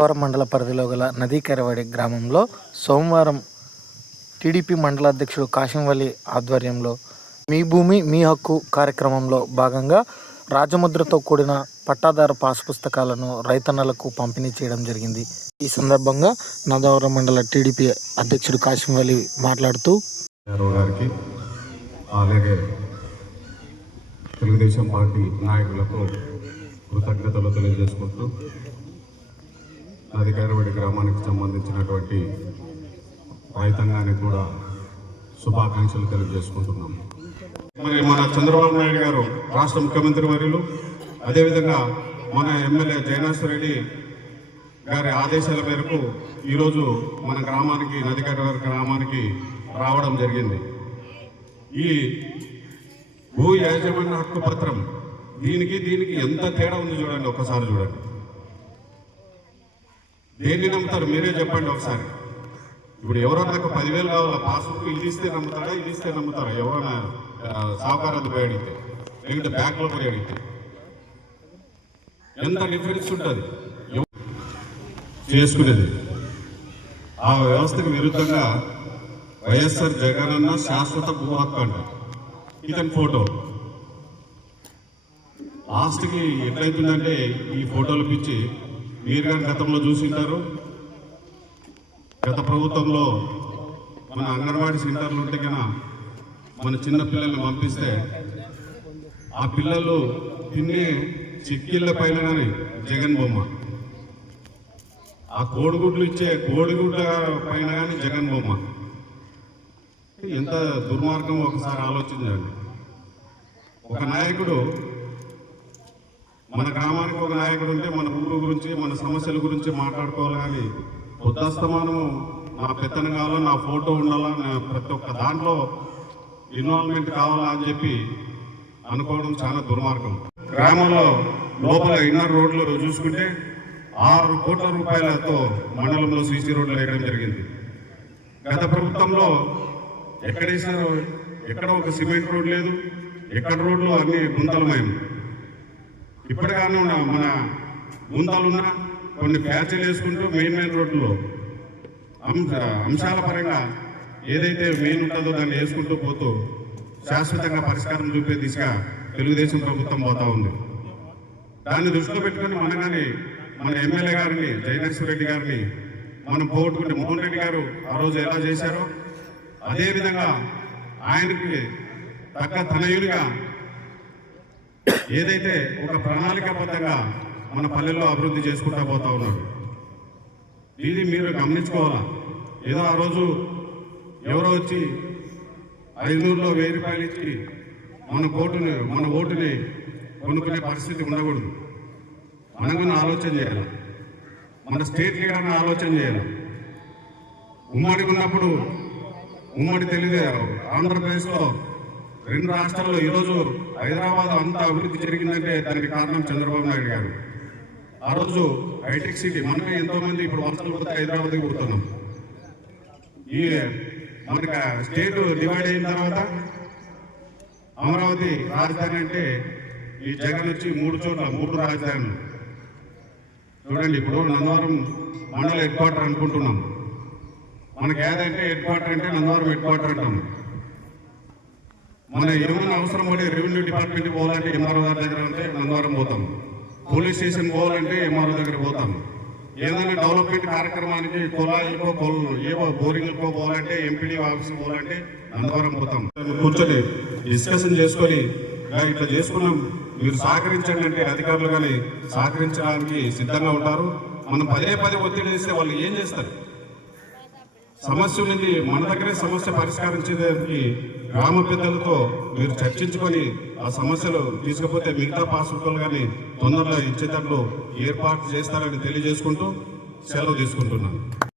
నందవరం మండల పరిధిలో గల నదీకెరవాడి గ్రామంలో సోమవారం టీడీపీ మండలాధ్యక్షుడు కాశంవలి ఆధ్వర్యంలో మీ భూమి మీ హక్కు కార్యక్రమంలో భాగంగా రాజముద్రతో కూడిన పట్టాదారు పాస్ పుస్తకాలను రైతన్నలకు పంపిణీ చేయడం జరిగింది. ఈ సందర్భంగా నందవరం మండల టీడీపీ అధ్యక్షుడు కాశంవలి మాట్లాడుతూ అలాగే తెలుగుదేశం పార్టీ నాయకులకు కృతజ్ఞతలు తెలియజేసుకుంటూ నదీకెరవాడి గ్రామానికి సంబంధించినటువంటి రైతాంగానికి కూడా శుభాకాంక్షలు తెలియజేసుకుంటున్నాం. మరి మన చంద్రబాబు నాయుడు గారు రాష్ట్ర ముఖ్యమంత్రి వర్యులు, అదేవిధంగా మన ఎమ్మెల్యే జయనాశ్వర్ రెడ్డి గారి ఆదేశాల మేరకు ఈరోజు మన గ్రామానికి నదీకెరవాడి గ్రామానికి రావడం జరిగింది. ఈ భూ యాజమాన్య హక్కు పత్రం దీనికి ఎంత తేడా ఉంది చూడండి, ఒక్కసారి చూడండి. దేన్ని నమ్ముతారు మీరే చెప్పండి ఒకసారి. ఇప్పుడు ఎవరన్నా నాకు 10,000 కావాలా, పాస్బుక్ ఇది ఇస్తే నమ్ముతారా, ఇది ఇస్తే నమ్ముతారా? ఎవరైనా సావుకారాలు పోయి అడిగితే, లేకుంటే బ్యాంకులో పోయి అడిగితే ఎంత డిఫరెన్స్ ఉంటుంది చేసుకునేది. ఆ వ్యవస్థకు విరుద్ధంగా వైఎస్ఆర్ జగనన్న శాశ్వత భూ హక్కు అంట. ఇతని ఫోటో లాస్ట్కి ఎట్లయితుందంటే ఈ ఫోటోలు పిచ్చి మీరు కానీ గతంలో చూసింటారు. గత ప్రభుత్వంలో మన అంగన్వాడీ సెంటర్లు ఉంటే కన్నా మన చిన్న పిల్లల్ని పంపిస్తే ఆ పిల్లలు తినే చిక్కిళ్ళ పైన కానీ జగన్ బొమ్మ, ఆ కోడిగుడ్లు ఇచ్చే కోడిగుడ్ల పైన కానీ జగన్ బొమ్మ. ఎంత దుర్మార్గం ఒకసారి ఆలోచించండి. ఒక నాయకుడు, మన గ్రామానికి ఒక నాయకుడు ఉంటే మన ఊరు గురించి మన సమస్యల గురించి మాట్లాడుకోవాలి, కానీ పొద్దుస్తమానము నా పెత్తనం కావాలా, నా ఫోటో ఉండాలా, ప్రతి ఒక్క దాంట్లో ఇన్వాల్వ్మెంట్ కావాలా అని చెప్పి అనుకోవడం చాలా దుర్మార్గం. గ్రామంలో లోపల ఇన్నర్ రోడ్లు చూసుకుంటే 6 కోట్ల రూపాయలతో మండలంలో సీసీ రోడ్లు వేయడం జరిగింది. గత ప్రభుత్వంలో ఎక్కడేసారో ఎక్కడ ఒక సిమెంట్ రోడ్ లేదు, ఎక్కడ రోడ్లు అన్ని గుంతలమయం. ఇప్పటికానే మన గుంతలున్నా కొన్ని ప్యాచ్లు వేసుకుంటూ మెయిన్ రోడ్లలో అంశాల పరంగా ఏదైతే మెయిన్ ఉంటుందో దాన్ని వేసుకుంటూ పోతూ శాశ్వతంగా పరిష్కారం చూపే దిశగా తెలుగుదేశం ప్రభుత్వం పోతా ఉంది. దాన్ని దృష్టిలో పెట్టుకుని మన ఎమ్మెల్యే గారిని జయనాశ్వర్ రెడ్డి గారిని మనం పోగొట్టుకుంటే మోహన్ రెడ్డి గారు ఆ రోజు ఎలా చేశారో అదేవిధంగా ఆయనకి తగ్గ తనయుడిగా ఏదైతే ఒక ప్రణాళికాబద్ధంగా మన పల్లెల్లో అభివృద్ధి చేసుకుంటా పోతా ఉన్నాడు. ఇది మీరు గమనించుకోవాలా. ఏదో ఆ రోజు ఎవరో వచ్చి 500లో 1000 రూపాయలు ఇచ్చి మన ఓటుని కొనుక్కునే పరిస్థితి ఉండకూడదు. మనకు ఆలోచన చేయాలి, మన స్టేట్కి కానీ ఆలోచన చేయాలి. ఉమ్మడికి ఉన్నప్పుడు ఉమ్మడి తెలుగు ఆంధ్రప్రదేశ్లో 2 రాష్ట్రాల్లో ఈరోజు హైదరాబాద్ అంత అభివృద్ధి జరిగిందంటే దానికి కారణం చంద్రబాబు నాయుడు గారు. ఆ రోజు హైటెక్ సిటీ, మనమే ఎంతోమంది ఇప్పుడు వలసలు పోతే హైదరాబాద్కి పోతున్నాం. ఈ మనకి స్టేట్ డివైడ్ అయిన తర్వాత అమరావతి రాజధాని అంటే ఈ జగన్ వచ్చి 3 చోట్ల 3 రాజధానులు చూడండి. ఇప్పుడు నందవరం మండల హెడ్ క్వార్టర్ అనుకుంటున్నాం. మనకి ఏదంటే హెడ్ క్వార్టర్ అంటే నందవరం హెడ్ క్వార్టర్ అంటాం. మన ఏమైనా అవసరం పడి రెవెన్యూ డిపార్ట్మెంట్కి పోవాలంటే ఎంఆర్ఓ గారి దగ్గర ఉంటే నందవరం పోతాం. పోలీస్ స్టేషన్ పోవాలంటే ఎంఆర్ఓ దగ్గర పోతాం. ఏదైనా డెవలప్మెంట్ కార్యక్రమానికి కుళాయిలకో ఏవో బోరింగ్లకో పోవాలంటే ఎంపీడీ ఆఫీస్కి పోవాలంటే నందవరం పోతాం. కూర్చొని డిస్కషన్ చేసుకొని ఇట్లా చేసుకున్నాం, మీరు సహకరించండి అంటే అధికారులు కానీ సహకరించడానికి సిద్ధంగా ఉంటారు. మనం పదే ఒత్తిడి చేస్తే వాళ్ళు ఏం చేస్తారు? సమస్య ఉంది, మన దగ్గరే సమస్య పరిష్కరించేదానికి గ్రామ పెద్దలతో మీరు చర్చించుకొని ఆ సమస్యలు తీసుకపోతే మిగతా పాస్బుక్లు కానీ తొందరగా ఇచ్చేటట్లు ఏర్పాటు చేస్తారని తెలియజేసుకుంటూ సెలవు తీసుకుంటున్నాను.